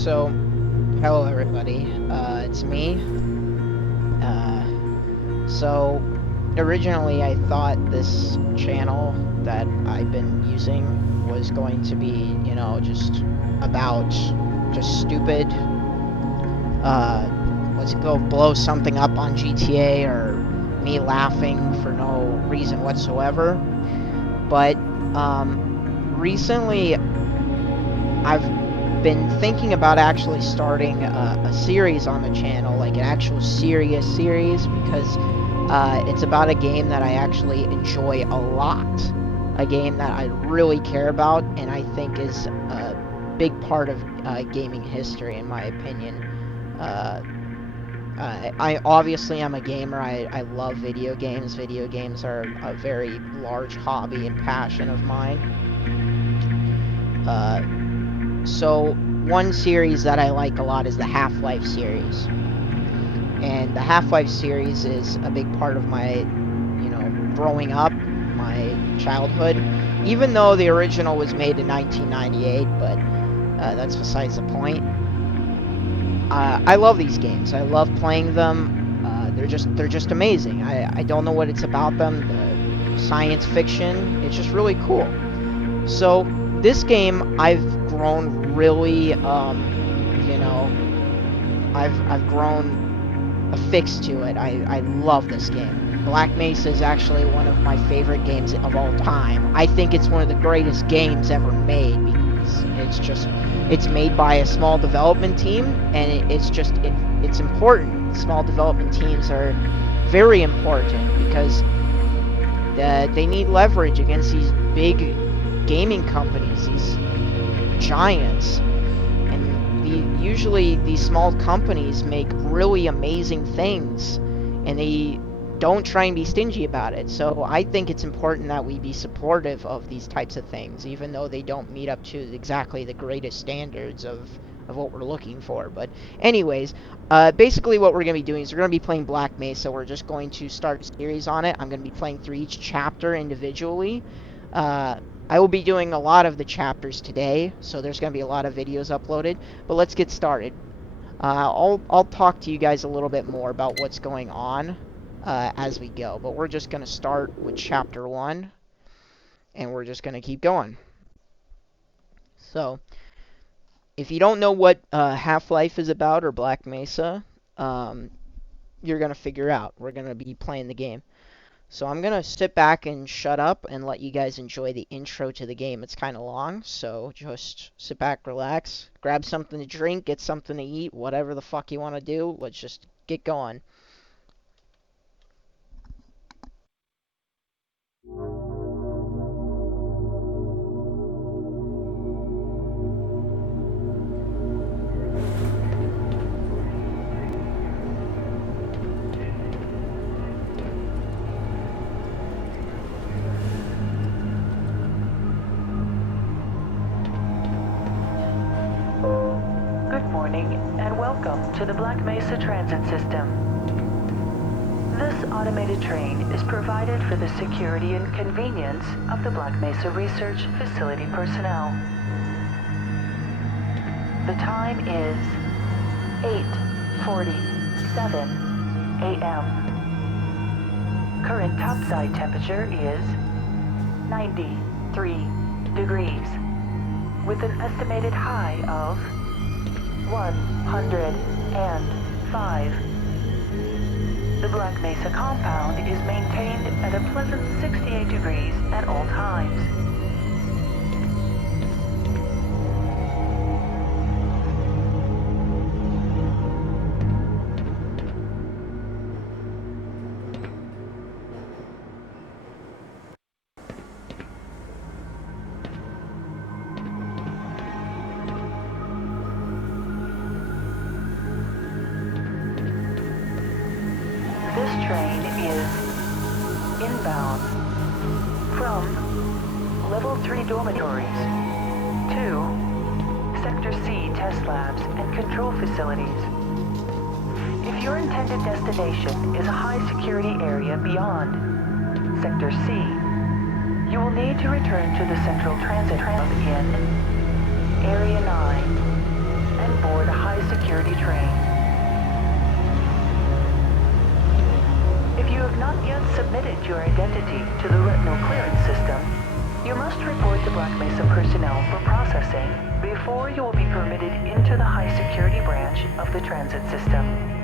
So, hello everybody. It's me. So, originally I thought this channel that I've been using was going to be, just about just stupid. Let's go blow something up on GTA or me laughing for no reason whatsoever. But recently I've been thinking about actually starting a series on the channel, like an actual serious series, because it's about a game that I actually enjoy a lot. A game that I really care about and I think is a big part of gaming history, in my opinion. Uh, I obviously am a gamer. I love video games. Video games are a very large hobby and passion of mine. Uh, So one series that I like a lot is the Half-Life series. And the Half-Life series is a big part of my, growing up, my childhood. Even though the original was made in 1998, but that's besides the point. I love these games. I love playing them. They're just amazing. I don't know what it's about them. The science fiction, it's just really cool. So this game, I've grown really, you know, I've grown affixed to it. I love this game. Black Mesa is actually one of my favorite games of all time. I think it's one of the greatest games ever made because it's made by a small development team, and it's important. Small development teams are very important because they need leverage against these big gaming companies, these giants. And usually these small companies make really amazing things, and they don't try and be stingy about it. So I think it's important that we be supportive of these types of things, even though they don't meet up to exactly the greatest standards of what we're looking for. But anyways, basically what we're going to be doing is we're going to be playing Black Mesa. We're just going to start a series on it. I'm going to be playing through each chapter individually. Uh, I will be doing a lot of the chapters today, so there's going to be a lot of videos uploaded. But let's get started. I'll talk to you guys a little bit more about what's going on as we go. But we're just going to start with chapter 1, and we're just going to keep going. So, if you don't know what Half-Life is about or Black Mesa, um, you're going to figure out. We're going to be playing the game. So I'm going to sit back and shut up and let you guys enjoy the intro to the game. It's kind of long, so just sit back, relax, grab something to drink, get something to eat, whatever the fuck you want to do. Let's just get going. Good morning and welcome to the Black Mesa Transit System. This automated train is provided for the security and convenience of the Black Mesa Research Facility personnel. The time is 8:47 a.m. Current topside temperature is 93 degrees, with an estimated high of 105. The Black Mesa compound is maintained at a pleasant 68 degrees at all times. This train is inbound from Level 3 dormitories to Sector C test labs and control facilities. If your intended destination is a high-security area beyond Sector C, you will need to return to the Central Transit Hub in Area 9 and board a high-security train. If you have not yet submitted your identity to the retinal clearance system, you must report to Black Mesa personnel for processing before you will be permitted into the high-security branch of the transit system.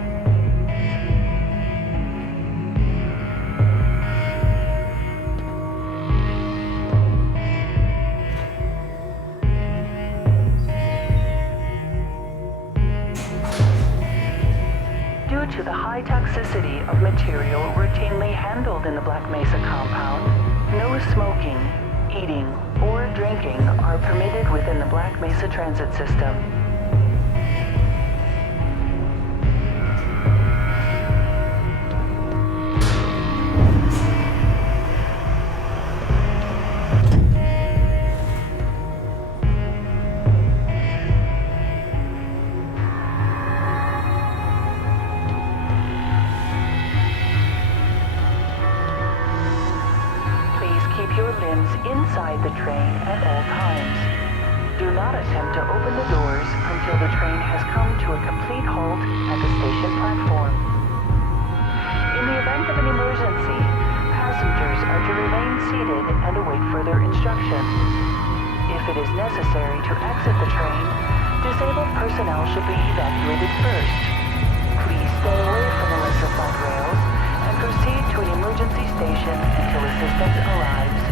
Due to the high toxicity of material routinely handled in the Black Mesa compound, no smoking, eating, or drinking are permitted within the Black Mesa transit system. Keep your limbs inside the train at all times. Do not attempt to open the doors until the train has come to a complete halt at the station platform. In the event of an emergency, passengers are to remain seated and await further instructions. If it is necessary to exit the train, disabled personnel should be evacuated first. Please stay away from electrified rails and proceed to an emergency station until assistance arrives.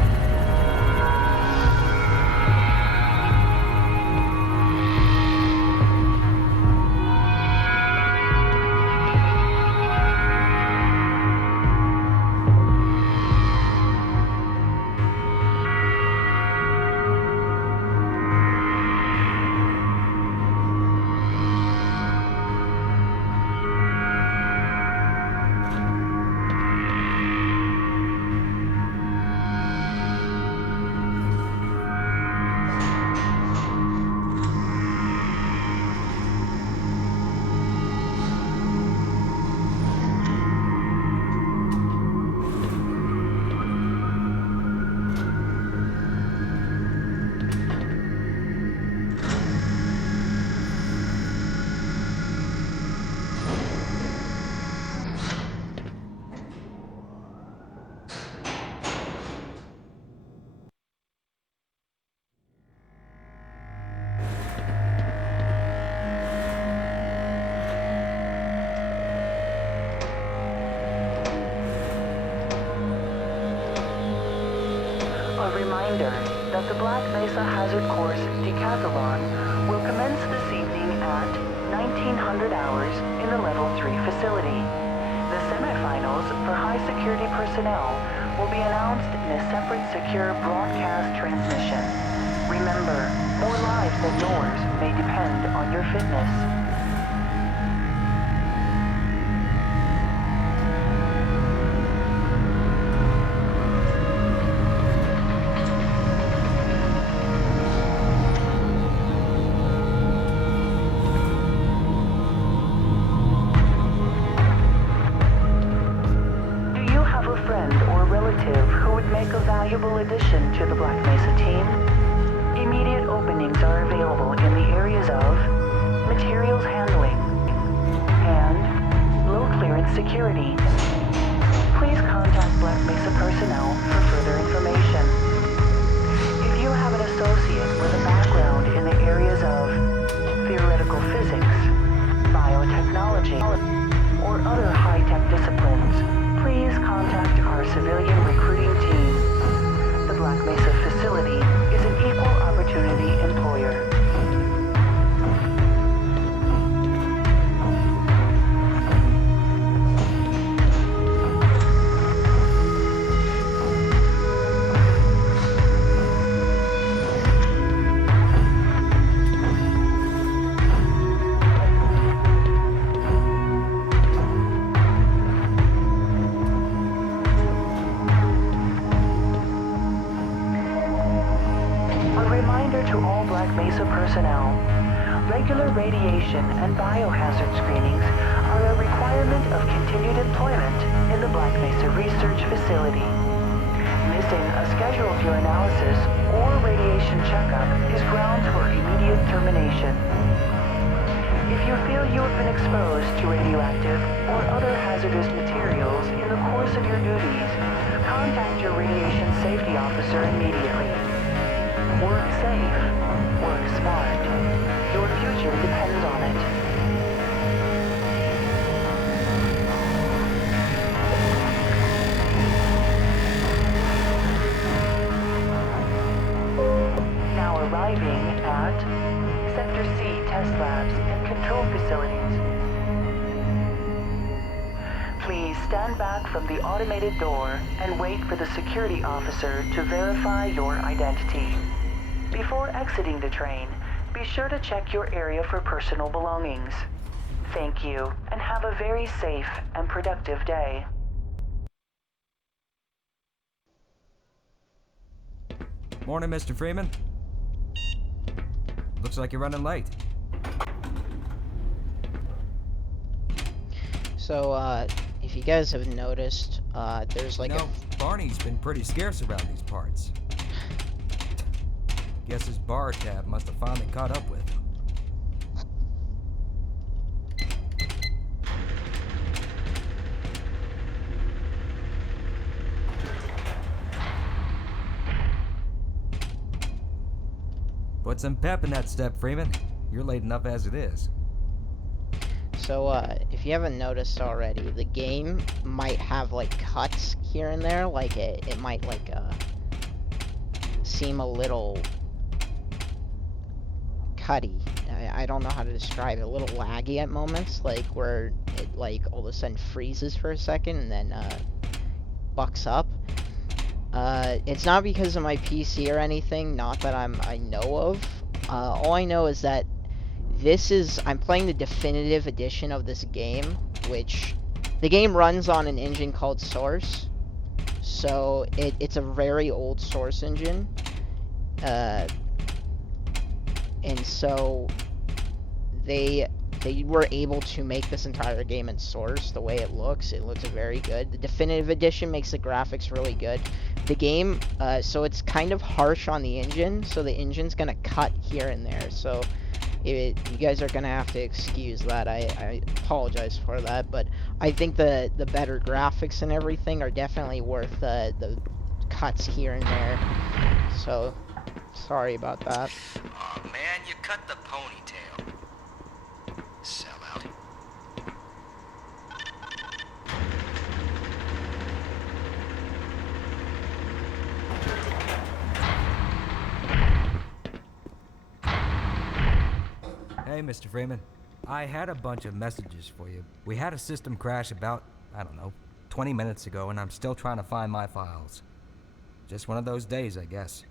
A reminder that the Black Mesa Hazard Course Decathlon will commence this evening at 1900 hours in the Level 3 facility. The semifinals for high security personnel will be announced in a separate secure broadcast transmission. Remember, more lives than yours may depend on your fitness. Valuable addition to the Black Mesa team. Immediate openings are available in the areas of materials handling and low clearance security. Please contact Black Mesa personnel for further information. If you have an associate with a background in the areas of theoretical physics, biotechnology, or other high-tech disciplines, please contact our civilian recruiting team. The Black Mesa facility is an equal opportunity employer. To all Black Mesa personnel, regular radiation and biohazard screenings are a requirement of continued employment in the Black Mesa Research Facility. Missing a scheduled urinalysis or radiation checkup is grounds for immediate termination. you feel you have been exposed to radioactive or other hazardous materials in the course of your duties, contact your radiation safety officer immediately. Work safe. Work smart. Your future depends on it. Now arriving at Sector C test labs and control facilities. Please stand back from the automated door and wait for the security officer to verify your identity. Before exiting the train, be sure to check your area for personal belongings. Thank you, and have a very safe and productive day. Morning, Mr. Freeman. Looks like you're running late. So, if you guys have noticed, there's like Barney's been pretty scarce around these parts. Guess his bar tab must have finally caught up with him. Put some pep in that step, Freeman. You're late enough as it is. So, if you haven't noticed already, the game might have, like, cuts here and there. Like, it might, like, seem a little cutty. I don't know how to describe it. A little laggy at moments, like, where it, like, all of a sudden freezes for a second and then, bucks up. It's not because of my PC or anything, not that I know of. All I know is that I'm playing the definitive edition of this game, which the game runs on an engine called Source. So it's a very old Source engine. And so they were able to make this entire game in Source the way it looks. It looks very good. The definitive edition makes the graphics really good. The game, so it's kind of harsh on the engine, so the engine's gonna cut here and there. So you guys are gonna have to excuse that. I apologize for that, but I think the better graphics and everything are definitely worth the cuts here and there. So sorry about that. Aw, man, you cut the ponytail. Sellout. Hey, Mr. Freeman. I had a bunch of messages for you. We had a system crash about, I don't know, 20 minutes ago, and I'm still trying to find my files. Just one of those days, I guess.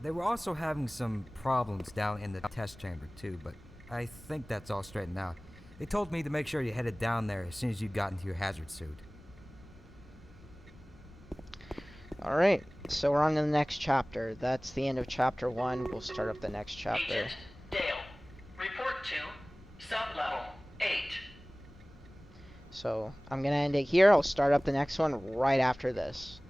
They were also having some problems down in the test chamber, too, but I think that's all straightened out. They told me to make sure you headed down there as soon as you got into your hazard suit. Alright, so we're on to the next chapter. That's the end of chapter 1. We'll start up the next chapter. Agent Dale, report to sub-level 8. So I'm gonna end it here. I'll start up the next one right after this.